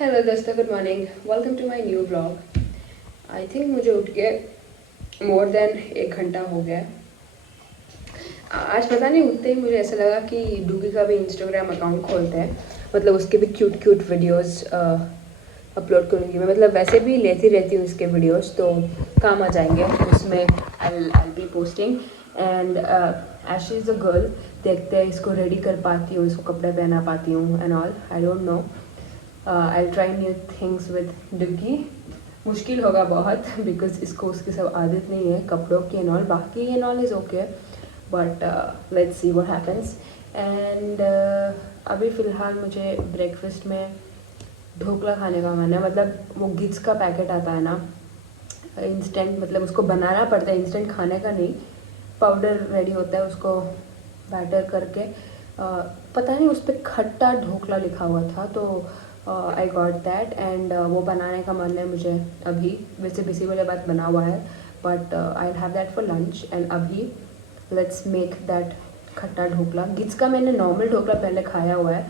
Hello दोस्तों, good morning. Welcome to my new blog. I think मुझे उठ के मोर देन 1 घंटा हो गया। आज पता नहीं, उठते ही मुझे ऐसा लगा कि डूगी का भी इंस्टाग्राम अकाउंट खोलते हैं, मतलब उसके भी क्यूट क्यूट वीडियोस अपलोड करूँगी मैं। मतलब वैसे भी लेती रहती हूँ उसके वीडियोस, तो काम आ जाएंगे उसमें। I B posting and as she is a girl, देखते हैं इसको रेडी कर पाती हूँ, इसको कपड़े पहना पाती हूँ and all. I don't know. I try new things with डुगी। मुश्किल होगा बहुत बिकॉज इसको उसकी सब आदत नहीं है कपड़ों की एंड ऑल। बाकी and all is okay, but let's see what happens. And अभी फ़िलहाल मुझे ब्रेकफास्ट में ढोकला खाने का मन है। मतलब वो गिट्स का पैकेट आता है ना, इंस्टेंट, मतलब उसको बनाना पड़ता है, इंस्टेंट खाने का नहीं। पाउडर रेडी होता है, उसको बैटर करके पता नहीं उस पर खट्टा ढोकला लिखा हुआ था, तो आई गॉट दैट एंड वो बनाने का मन है मुझे अभी। वैसे बिसी वाले बात बना हुआ है, but I have that for lunch. And अभी let's make that khatta dhokla. Gits का मैंने नॉर्मल ढोकला पहले खाया हुआ है,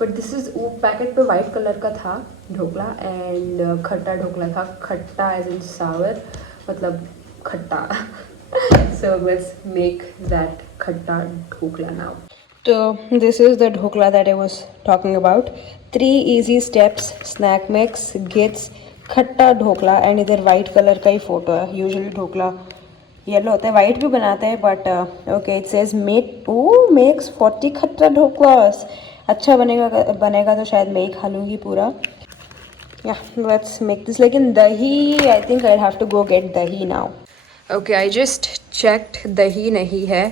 बट दिस इज़, वो पैकेट पे वाइट कलर का था ढोकला एंड खट्टा ढोकला था। खट्टा एज इन सावर, मतलब खट्टा। So let's make that khatta dhokla now. तो this is the dhokla that I was talking about. 3 easy steps, snack mix, Gits, khatta dhokla. And इधर वाइट कलर का ही फोटो है। यूजुअली ढोकला येलो होता है, वाइट भी बनाते हैं, but okay it says makes 40 khatta ढोकलास। अच्छा बनेगा तो शायद मैं ही खा लूँगी पूरा। या लेट्स मेक दिस। लेकिन दही, I think I have to go get dahi now. Okay, I just checked, दही नहीं है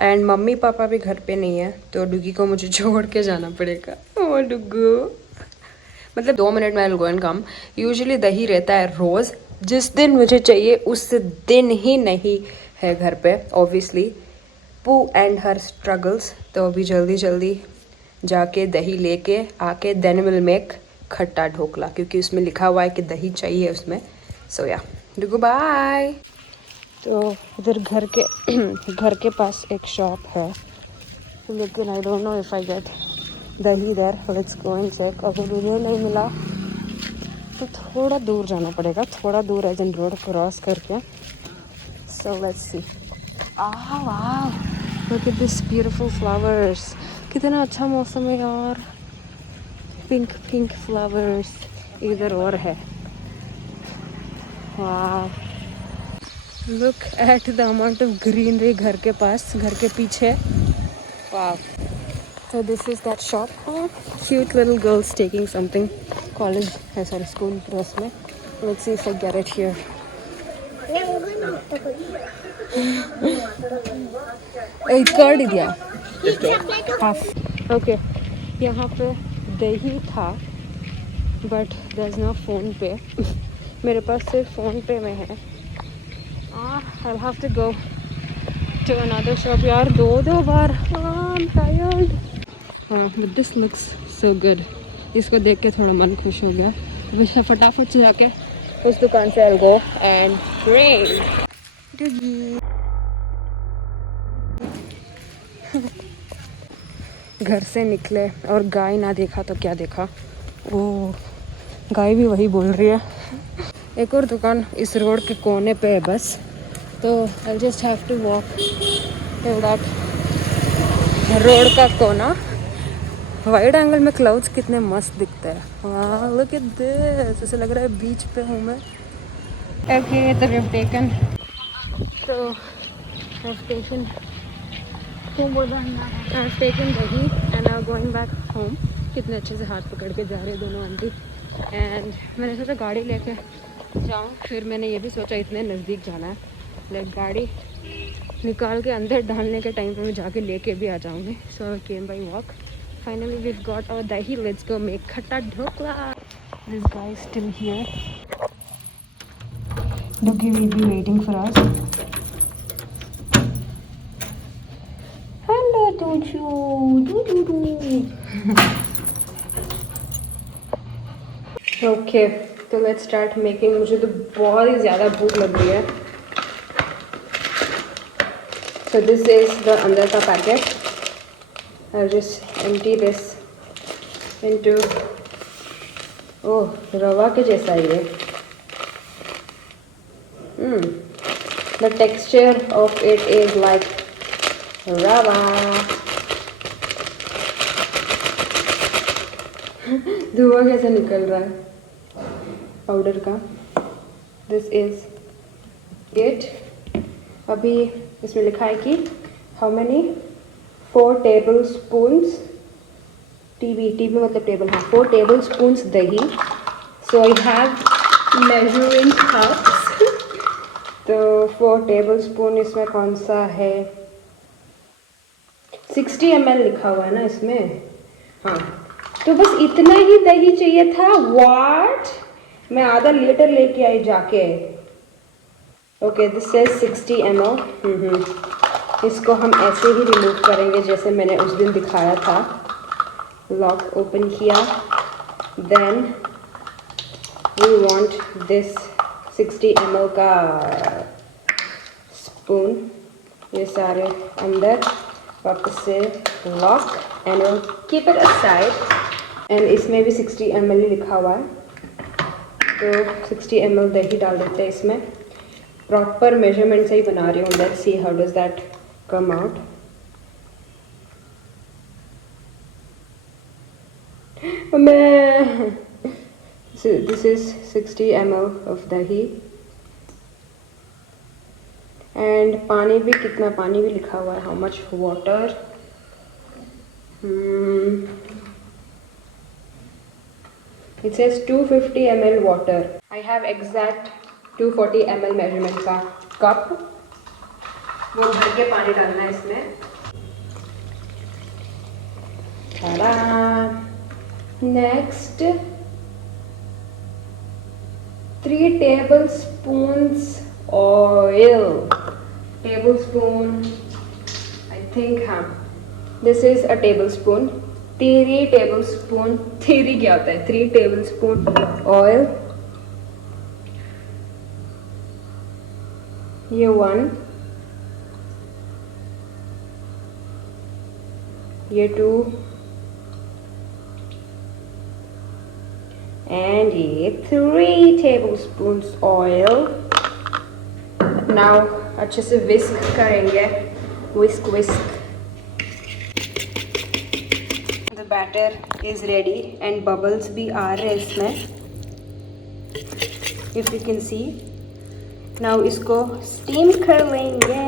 एंड मम्मी पापा भी घर पे नहीं है, तो डुगी को मुझे छोड़ के जाना पड़ेगा। ओ डुगू, मतलब 2 मिनट में I will go and come. Usually दही रहता है रोज़, जिस दिन मुझे चाहिए उस दिन ही नहीं है घर पे, ऑब्वियसली। पू एंड हर स्ट्रगल्स। तो अभी जल्दी जल्दी जाके दही लेके आके देन विल मेक खट्टा ढोकला, क्योंकि उसमें लिखा हुआ है कि दही चाहिए उसमें। सो या डुगू बाय। तो इधर घर के पास एक शॉप है, लेकिन I don't know if I get dahi there. Let's go and check. अगर मुझे नहीं मिला तो थोड़ा दूर जाना पड़ेगा, थोड़ा दूर एज इन रोड क्रॉस करके। So let's see. वाह, look at this beautiful flowers. कितना अच्छा मौसम है यार। पिंक पिंक फ्लावर्स इधर और है। वाह, look at the amount of greenery घर के पास, घर के पीछे। वाह। So this is that shop. Cute little girls taking something. College, sorry, school dress में. Let's see if I get it here. एक कर दिया हाफ। ओके, यहाँ पे दही था, but there is no phone पे। मेरे पास सिर्फ फोन पे में है। I'll have to go to another shop यार, दो बार। I'm tired. But this looks so good. इसको देख के थोड़ा मन खुश हो गया। अब फटाफट से जाके उस दुकान से I'll go and bring Doogie. घर से निकले और गाय ना देखा तो क्या देखा। ओ, गाय भी वही बोल रही है। एक और दुकान इस रोड के कोने पे है बस, तो I'll just have to walk till that road का कोना। वाइड एंगल में क्लाउड्स कितने मस्त दिखते हैं। वाह, लुक एट दिस। ऐसे लग रहा है बीच पे हूँ मैं। ओके, तो वी हैव टेकन दही and now going back home. कितने अच्छे से हाथ पकड़ के जा रहे हैं दोनों आंटी। एंड मैंने सोचा गाड़ी लेके जाऊँ, फिर मैंने ये भी सोचा इतने नज़दीक जाना है, लाइक गाड़ी निकाल के अंदर डालने के टाइम पे मैं जाके लेके भी आ जाऊँगी। So I came by walk. Finally we've got our dahi. Let's go make khatta dhokla. This guy is still here. Doogie will be waiting for us. Hello Doju. Okay, so let's start making. मुझे तो बहुत ही ज़्यादा भूख लग रही है। So this is the अंदर का packet. I'll just empty this into ओह, रवा के जैसा ये। The texture of it is like रवा। धुआं कैसे निकल रहा है पाउडर का। This is it. अभी इसमें लिखा है कि how many 4 table spoons, TB मतलब टेबल, हाँ 4 टेबल स्पून्स दही। सो आई हैव मेजरिंग कप्स। तो 4 टेबल स्पून इसमें कौन सा है, 60 ml लिखा हुआ है ना इसमें। हाँ, तो बस इतना ही दही चाहिए था। व्हाट, मैं आधा लीटर लेके आई जाके। Okay, this is 60 ml। इसको हम ऐसे ही रिमूव करेंगे जैसे मैंने उस दिन दिखाया था। लॉक ओपन किया, then we want this 60 ml का स्पून, ये सारे अंदर, वापस से lock and keep it aside. And इसमें भी 60 ml ही लिखा हुआ है, तो 60 ml दही डाल देते हैं इसमें। प्रॉपर मेजरमेंट से ही बना रही हूँ। Let's see how does that come out. मैं this is 60 ml of dahi. And पानी भी, कितना पानी भी लिखा हुआ है, how much water. It says 250 ml water. I have exact 240 ml measurement का कप, वो भर के पानी डालना है इसमें। Next 3 tablespoons oil. Tablespoon, I think, हाँ this is a tablespoon. 3 tablespoon, 3 क्या होता है, 3 टेबल स्पून ऑयल। ये 1, ये 2 एंड ये 3 टेबल स्पून ऑयल। नाउ अच्छे से विस्क करेंगे, whisk whisk. The batter is ready and bubbles भी आ रहे हैं इसमें, if you can see. Now इसको स्टीम कर लेंगे।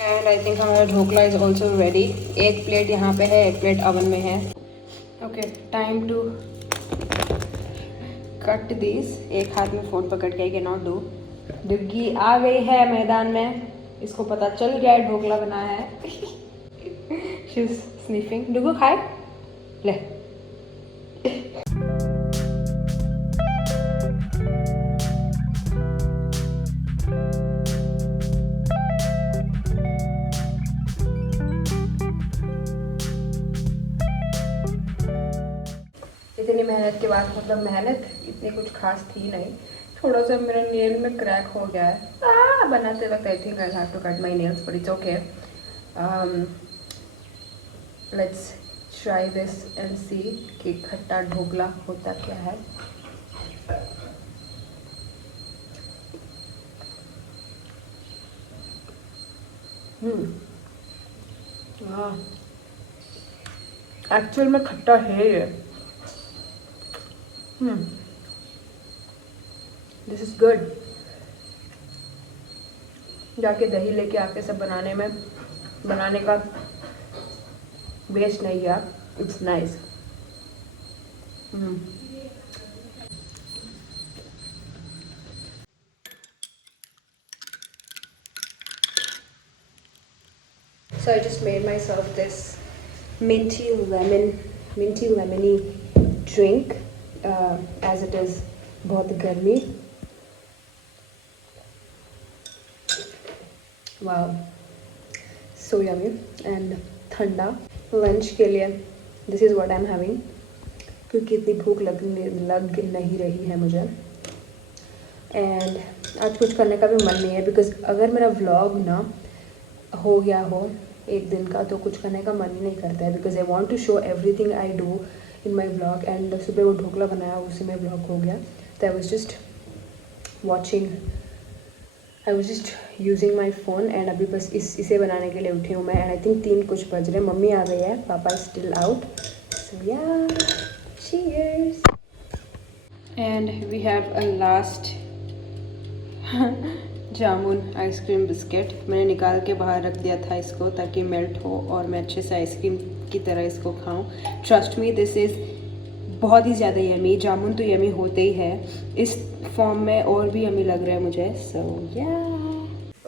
एंड आई थिंक हमारा ढोकला इज ऑल्सो रेडी। एक प्लेट यहाँ पे है, एक प्लेट ओवन में है। Okay, time to cut this. एक हाथ में फ़ोन पकड़ के, आई कैन नॉट डू। डिग्गी आ गई है मैदान में, इसको पता चल गया है ढोकला बना है। She is sniffing. डुगू खाए ले। इतनी मेहनत के बाद, मतलब मेहनत इतनी कुछ खास थी नहीं, थोड़ा सा मेरा नेल में क्रैक हो गया है बनाते वक्त। I think I have to cut my nails, but it's okay. Let's try this and see कि खट्टा ढोकला होता क्या है। हाँ, एक्चुअल में खट्टा है ये। This is good. जाके दही लेके आके सब बनाने का वेस्ट नहीं गया। It's nice. So I just made myself this minty lemony drink, as it is बहुत गर्मी। वाह, सो यमी एंड ठंडा। लंच के लिए this is what I am having, क्योंकि इतनी भूख लग नहीं रही है मुझे। एंड आज कुछ करने का भी मन नहीं है, बिकॉज अगर मेरा व्लॉग ना हो गया हो एक दिन का तो कुछ करने का मन ही नहीं करता है, because I want to show everything I do in my vlog. And सुबह वो ढोकला बनाया उसी में व्लॉग हो गया, तो आई was just watching, I was just using my phone. And अभी बस इसे बनाने के लिए उठी हूँ मैं। एंड आई थिंक 3 कुछ बज रहे, मम्मी आ गई है, पापा स्टिल आउट, सो या cheers. And we have a last jamun ice cream biscuit. मैंने निकाल के बाहर रख दिया था इसको ताकि मेल्ट हो और मैं अच्छे से आइसक्रीम की तरह इसको खाऊं। ट्रस्ट मी, दिस इज़ बहुत ही ज़्यादा यमी। जामुन तो यमी होते ही है, इस फॉर्म में और भी यमी लग रहा है मुझे। सो या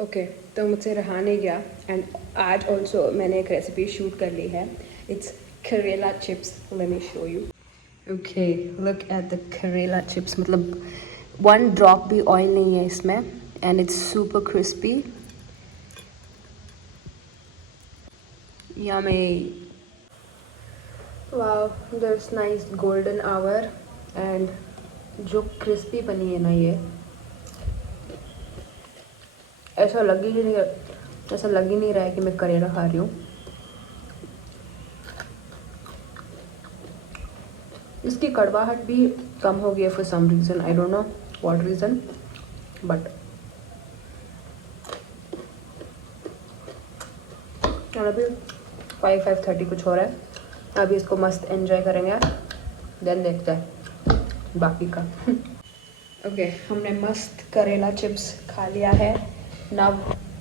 ओके, तो मुझसे रहा नहीं गया। एंड आज ऑल्सो मैंने एक रेसिपी शूट कर ली है। इट्स करेला chips, let me show you. Okay, look at the करेला चिप्स, मतलब 1 ड्रॉप भी ऑयल नहीं है इसमें। And it's super crispy, yummy. Wow, that's nice golden hour. And जो क्रिस्पी बनी है ना, ये ऐसा लग ही नहीं, ऐसा लग ही नहीं रहा है कि मैं करेला खा रही हूँ। इसकी कड़वाहट भी कम हो गई है for some reason, I don't know what reason, but और अभी 5:30 कुछ हो रहा है। अभी इसको मस्त एंजॉय करेंगे, देन देखते हैं बाकी का। ओके, हमने मस्त करेला चिप्स खा लिया है ना।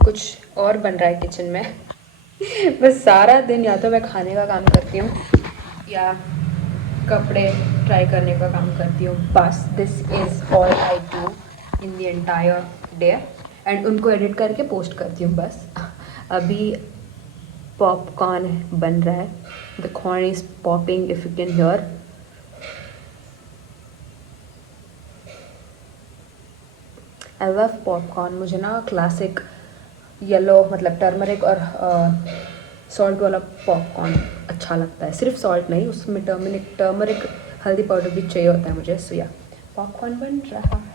कुछ और बन रहा है किचन में। बस सारा दिन या तो मैं खाने का काम करती हूँ या कपड़े ट्राई करने का काम करती हूँ। बस this is all I do in the entire day. And उनको एडिट करके पोस्ट करती हूँ बस। अभी पॉपकॉर्न बन रहा है, the corn is popping if you can hear. I love popcorn. मुझे ना क्लासिक येलो, मतलब टर्मरिक और सॉल्ट वाला पॉपकॉर्न अच्छा लगता है। सिर्फ सॉल्ट नहीं, उसमें टर्मरिक हल्दी पाउडर भी चाहिए होता है मुझे। सो या पॉपकॉर्न बन रहा है।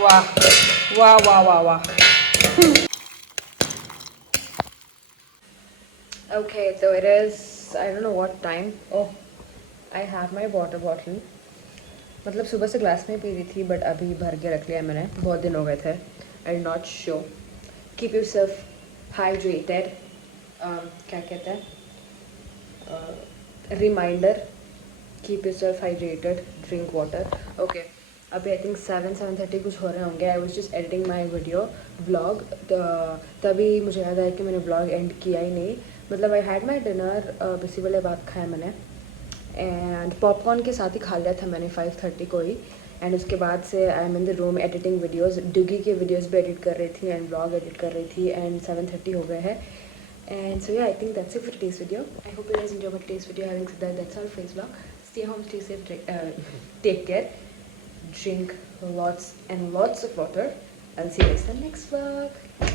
वाह वाह वाह वाह वाह। Okay, so it is, I don't know what time. Oh, I have my water bottle. मतलब सुबह से ग्लास में पी रही थी, बट अभी भर के रख लिया मैंने, बहुत दिन हो गए थे। I am not sure. Keep yourself hydrated, क्या कहते हैं, reminder, keep yourself hydrated, drink water. Okay, अभी आई थिंक 7:30 कुछ हो रहे होंगे। I was just editing my video vlog, तभी मुझे याद आया कि मैंने व्लॉग एंड किया ही नहीं। मतलब आई हैड माई डिनर, बिसी वाले बात खाया मैंने, एंड पॉपकॉर्न के साथ ही खा लिया था मैंने 5:30 को ही। एंड उसके बाद से I am in the room editing videos, डुगी के वीडियोस भी एडिट कर रही थी एंड व्लॉग एडिट कर रही थी। एंड 7:30 हो गए हैं। And so yeah, I think that's it for today's video. I hope you guys enjoyed my today's video. Having said that, that's all for today's vlog. Stay home, stay safe, take care, drink lots and lots of water. I'll see you guys in the next vlog.